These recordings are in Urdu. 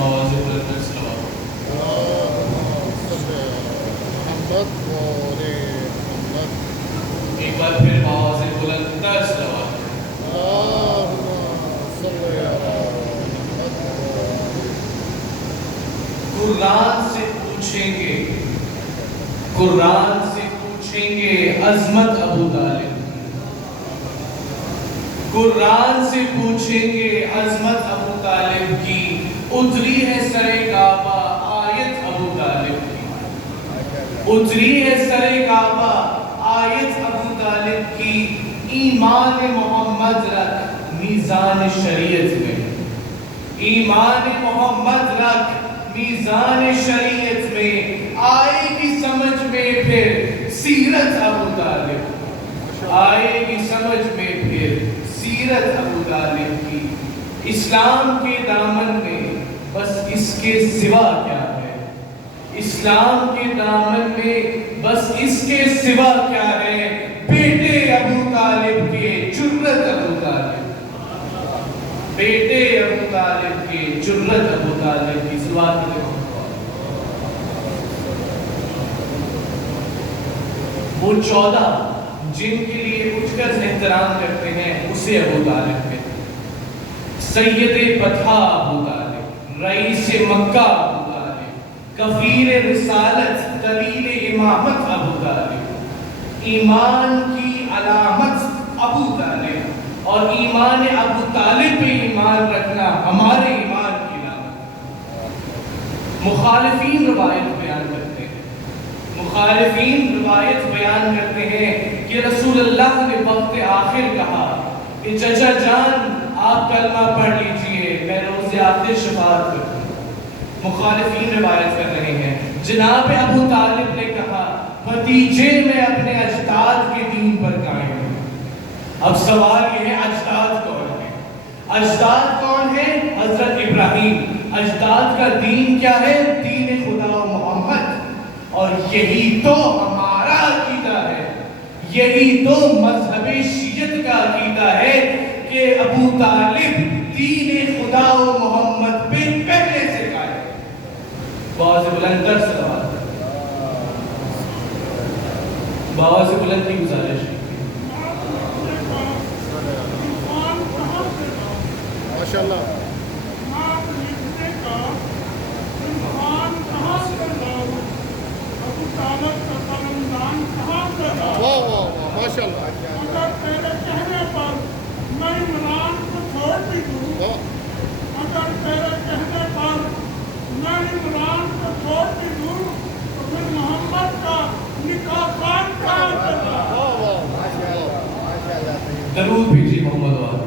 آواز بلند صلوات. ایک بار پھر آواز بلند صلوات. قرآن سے پوچھیں گے، قرآن سے پوچھیں گے عظمت ابو طالب، قرآن سے پوچھیں گے عظمت ابو طالب کی. اتری ہے سرے کعبہ آیت ابو طالب کی، اتری ہے سرے کعبہ آیت ابو طالب کی. ایمان محمد رکھ میزان شریعت میں، ایمان محمد رکھ میزان شریعت میں، آئے گی سمجھ میں پھر سیرت ابو طالب، آئے گی سمجھ میں پھر سیرت ابو طالب کی. اسلام کے دامن میں بس اس کے سوا کیا ہے، اسلام کے دامن میں بس اس کے سوا کیا ہے. بیٹے ابو طالب کے جرت ابو طالب، بیٹے ابو طالب کے جرت ابو طالب کی. سلوات پڑھیں. وہ 14 جن کے لیے اٹھ کر احترام کرتے ہیں اسے ابو طالب کہتے ہیں. سید فتح ابو طالب، رئیس مکہ ابو طالب، کفیل رسالت، دلیل امامت ابو طالب، ایمان کی علامت ابو طالب. اور ایمان ابو طالب پہ ایمان رکھنا ہمارے ایمان کی علامت. مخالفین روایت بیان کرتے ہیں، مخالفین روایت بیان کرتے ہیں کہ رسول اللہ نے وقت آخر کہا کہ چچا جان آپ کلمہ پڑھ لیجئے، میں روز آخر شفاعت کروں. مخالفین روایت کر رہے ہیں جناب ابو طالب نے کہا بھتیجے میں اپنے اجداد کے دین پر قائم ہوں. اب سوال یہ ہے اجداد کون ہے؟ اجداد کون ہے؟ حضرت ابراہیم. اجداد کا دین کیا ہے؟ دین خدا و محمد. اور یہی تو ہمارا عقیدہ ہے، یہی تو مذہب شیعت کا عقیدہ ہے کہ ابو طالب دین خدا و محمد پہ پہلے سے قائم ہے. باواز بلندر صلوات، باواز بلند کی گزارش ہے. ماشاءاللہ. واہ واہ واہ ماشاءاللہ. اگر تیرے کہنے پر میں عمران کو چھوڑ بھی دوں، اگر تیرے کہنے پر میں عمران کو چھوڑ بھی دوں تو پھر محمد کا نکاح خان کہاں کرنا. واہ واہ ماشاءاللہ. درود بھیجیے محمد وار.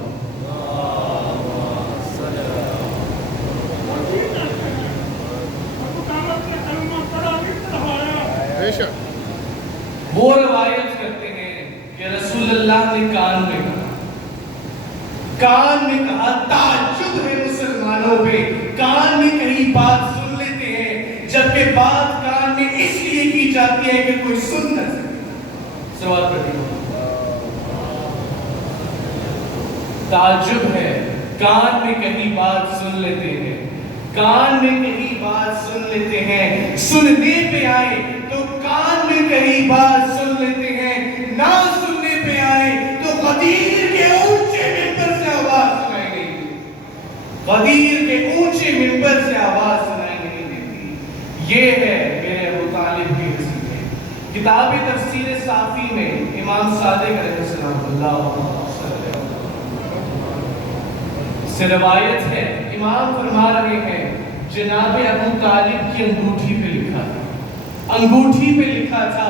ابو طالب نے کلمہ پڑھا نہیں پڑھایا. بے شک. وہ روایت کرتے ہیں کہ رسول اللہ نے کان میں کہا، کان میں کہا. تعجب ہے مسلمانوں پہ، کان میں کہیں بات سن لیتے ہیں جبکہ بات کان میں اس لیے کی جاتی ہے کہ کوئی سن نہ سکے. سوال کرتی ہوں، تعجب ہے کان میں کہیں بات سن لیتے ہیں، کان میں کہیں بات سن لیتے ہیں. سننے پہ آئے تو کان میں کہیں بات سن لیتے ہیں، نہ سننے پہ آئے تو غدیر کے اونچے ممبر سے آواز سنائی نہیں دیتی، غدیر کے اونچے ممبر سے آواز سنائی نہیں دیتی. یہ ہے میرے ابو طالب کی حیثیت. کتاب تفسیر صافی میں امام صادق علیہ السلام اللہ سے روایت ہے، امام فرما رہے ہیں جناب ابو طالب کی انگوٹھی پہ لکھا تھا، انگوٹھی پہ لکھا تھا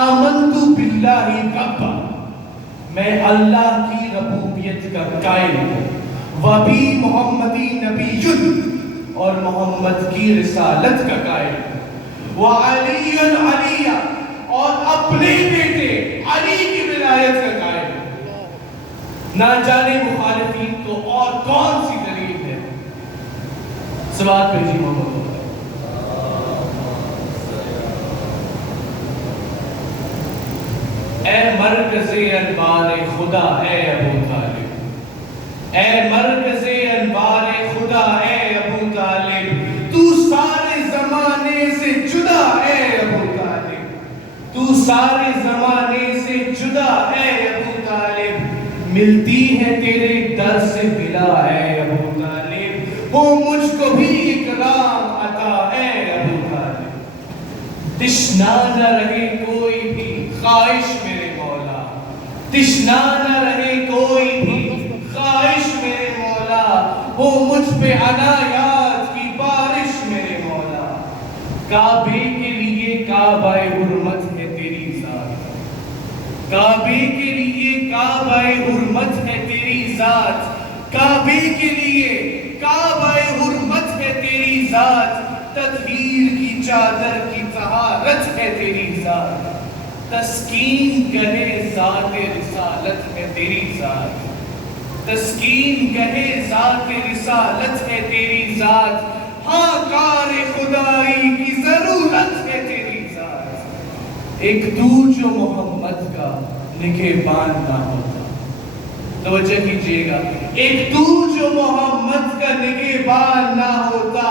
آمنت باللہ ربا، میں اللہ کی ربوبیت کا قائل ہوں، وبی محمدی نبی، اور محمد کی رسالت کا قائل ہوں، وعلی علی، اور اپنے بیٹے علی کی ولایت کا قائل ہوں. نہ جانے مخالفین کو اور کون سی دلیل ہے. سوات پہ جی محمد. اے مرکز انوار خدا اے ابو طالب، اے مرکز انوار خدا اے ابو طالب، تو سارے زمانے سے جدا اے ابو طالب، تو سارے زمانے سے جدا اے ابو طالب، ملتی ہے تیرے در سے ملا اے ابو طالب، ہو مجھ کو بھی اکرام عطا اے ابو طالب۔ تشنا نہ رہے کوئی بھی خواہش میرے مولا، تشنا نہ رہے کوئی بھی خواہش میرے مولا، ہو مجھ پہ عنایات کی بارش میرے مولا۔ کعبے کے لیے کعبہ حرمت ہے تیری ذات، کعبے کے لیے کعبہ حرمت ہے تیری ذات، کعبے کے لیے کعبہ حرمت ہے تیری ذات، تطہیر کی چادر کی طہارت ہے تیری ذات، تسکین کہے ذات رسالت ہے تیری ذات، تسکین کہے ذات رسالت ہے تیری ذات، ہاں کار خدائی کی ضرورت ہے تیری ذات۔ ایک تو جو محمد کا نگہبان نہ ہوتا، توجہ کیجئے گا، ایک تو جو محمد کا نگہبان نہ ہوتا،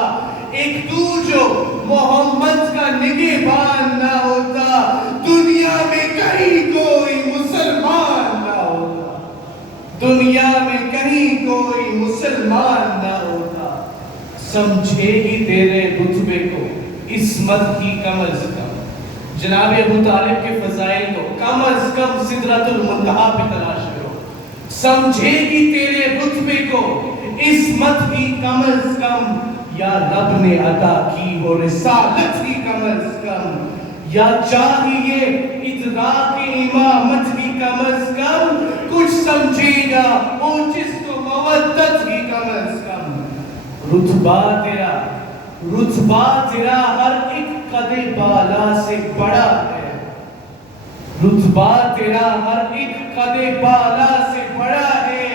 ایک تو جو محمد کا نگہبان نہ ہوتا، دنیا میں کہیں کوئی مسلمان نہ ہوتا، دنیا میں کہیں کوئی مسلمان نہ ہوتا۔ سمجھے ہی تیرے رتبے کو عصمت کی کم از کم، جناب ابو طالب کے فضائل کو کم از کم سدرۃ المنتہا پہ تلاش کرو، سمجھے ہی تیرے رتبے کو عصمت کی کم از کم، یا رب نے عطا کی ہو رسالت ہی کم از کم، یا چاہیے ادراک امامت ہی کم از کم، کچھ سمجھے گا وہ جس کو مودت ہی کم از کم۔ رتبہ تیرا ہر ایک قد بالا سے بڑا ہے، رتبہ تیرا ہر ایک قد بالا سے بڑا ہے،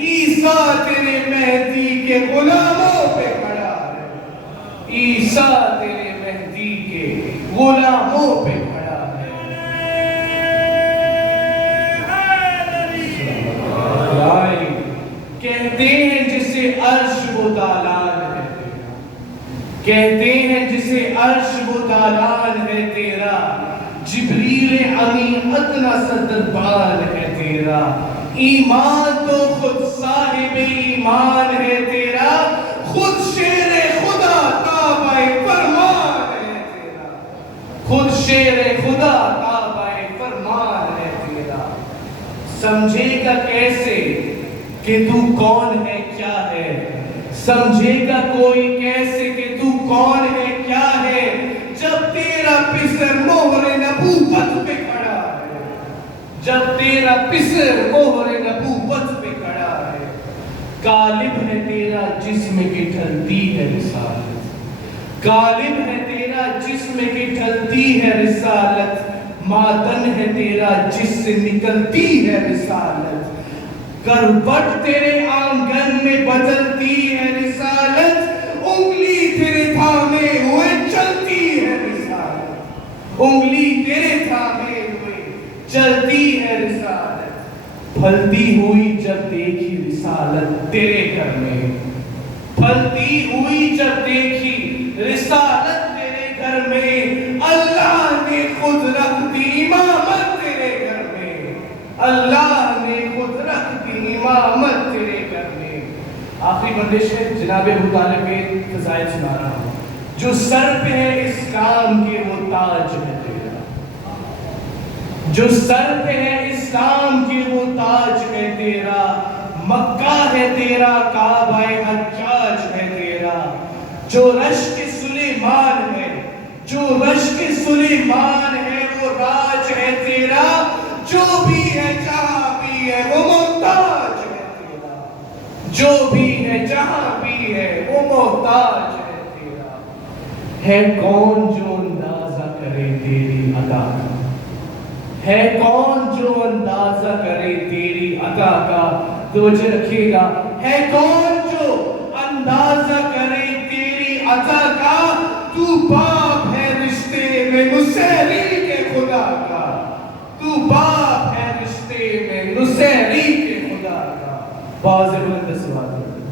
عیسیٰ تیرے مہدی کے غلاموں پہ کھڑا ہے، عیسیٰ تیرے مہدی کے غلاموں پہ کھڑا ہے۔ کہتے ہیں جسے عرش و دالان ہے تیرا، کہتے ہیں جسے عرش و دالان ہے تیرا، جبریل امین ادنا صدربان ہے تیرا، ایمان تو خود صاحب ایمان ہے تیرا، خود شیر خدا تابع فرمان ہے تیرا، خود شیر خدا تابع فرمان ہے تیرا۔ سمجھے گا کیسے کہ تو کون ہے کیا ہے، سمجھے گا کوئی کیسے کہ تو کون ہے کیا ہے، جب تیرا پسر مہر نبوت پہ کھڑا ہے، جب تیرا پسر مہر نبوت پہ کھڑا ہے۔ غالب ہے تیرا جسم کی ڈھلتی ہے رسالت، غالب ہے تیرا جسم کی ڈھلتی ہے رسالت، معدن ہے تیرا جس سے نکلتی ہے رسالت، کروٹ تیرے آنگن میں بدلتی ہے رسالت، انگلی تیرے تھامے ہوئے چلتی ہے رسالت، انگلی تیرے تھامے ہوئے چلتی ہے رسالت، پھلتی ہوئی جب دیکھی رسالت تیرے گھر میں، پھلتی ہوئی جب دیکھی رسالت تیرے گھر میں، اللہ نے خود رکھ دی امامت تیرے گھر میں، اللہ نے خود رکھ دی امامت تیرے گھر میں۔ آخری بندش ہے جناب ابو طالب کے فضائل سنا رہا ہوں، جو سر پہ ہے اسلام کے وہ تاج ہے تیرا، جو سر پہ ہے اسلام کے وہ تاج ہے تیرا، مکہ ہے تیرا کعبہ حجاج ہے تیرا، جو رشک سلیمان ہے، جو رشک سلیمان ہے وہ راج ہے تیرا، جو بھی ہے جہاں بھی ہے وہ محتاج ہے تیرا، جو بھی ہے جہاں بھی ہے وہ محتاج ہے تیرا۔ ہے کون جو اندازہ کرے تیری عطا کا، ہے کون جو اندازہ کرے تیری عطا کا، توجہ رکھیے گا، ہے کون جو اندازہ کرے تیری عطا کا، تو باپ ہے رشتے میں نصیری کے خدا کا، تو باپ ہے رشتے میں نصیری کے خدا کا۔ باز بلند سے بات کریں.